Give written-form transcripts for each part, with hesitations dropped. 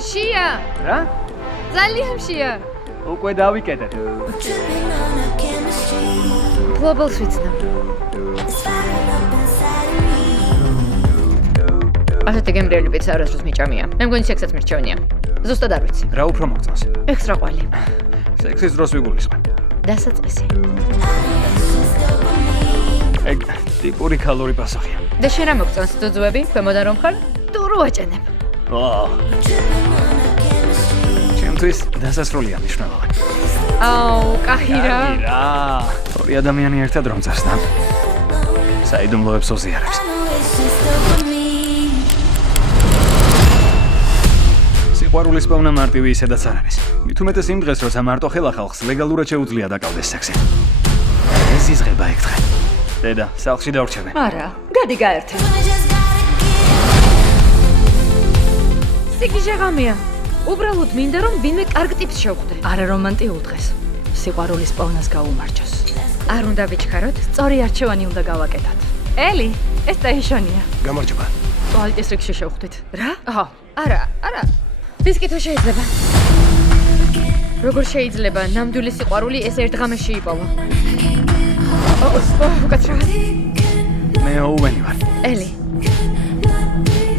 შია რა? ძალიან შია უკვე დავიკეთეთ. გლობალს ვიცნობ ასეთი გემრიელი პიცა არასდროს მიჭამია მე მგონი სექსსაც მირჩევნია ზუსტად არ ვიცი რა უფრო მოგწონს? ექსტრა ყვალი სექსის დროს ვიგულისხმენ. დასაწყისი ეგ ტიპური ქალური პასუხია. და შენ რა მოგწონს ძუძუები ქვემოდან რომ ხარ თუ რო აჭენებ ჩემთვის დასასრულია მნიშვნელოვანი. აუ კაი რა რა ორი ადამიანი ერთად რომ წარს და საიდუმლოებს ოზიარებს. სიყვარულის პოვნა მარტივი ისედაც არ არის. მით უმეტეს იმ დღეს, როცა მარტო ხელა ხალხს ლეგალურად შეუძლია დაკავდეს სექსი. ეს იზღება ეგ დღე. დედა, სახლში დავრჩები. არა, გადი გაერთე. სიგი შეღამია უბრალოდ მინდა რომ ვინმე კარგ ტიპს შევხვდე არა რომანტიულ დღეს. სიყვარულის პოვნას გაუმარჯოს. არ უნდა ვიჩქაროთ სწორი არჩევანი უნდა გავაკეთოთ. ელი, ეს ტაიშონია. გამარჯობა. ტუალეტის რიგში შევხვდით. რა? აჰა. არა ბისკიტო შეიძლება როგორ შეიძლება ნამდვილი სიყვარული ეს ერთ ღამეში იპოვა უკაცრავად მე ოუენი ვარ. ელი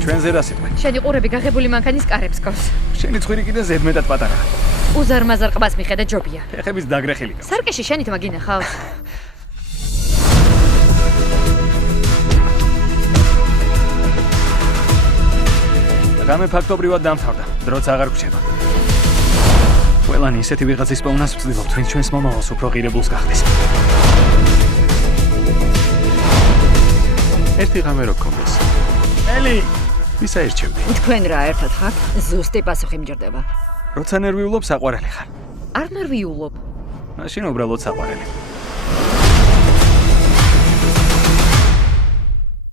ჩვენზე რა სიტყვი? შენი ყურები გაღებული მანქანის კარებს გავს შენი ცხვირი კიდე ზედმეტად პატარაა. უზარმაზარ ყბას მიხედა ჯობია ფეხების დაგრეხილი გავს. სარკეში შენით მაგინახავს რამე ფაქტობრივად დამთავრდა. დროც აღარ გვჭირდა. ყველანი ისეთი ვიღაცის პოვნას ვცდილობთ, ვინც ჩვენს მომავალს უფრო ღირებულს გახდეს. ერთი ღამე რო გქონდეს. ელი, ისა ერჩევდი. თქვენ რა ერთად ხართ? ზუსტი პასუხი მჯერდება. როცა ნერვიულობ საყვარელი ხარ. არ ნერვიულობ მაშინ უბრალოდ საყვარელი.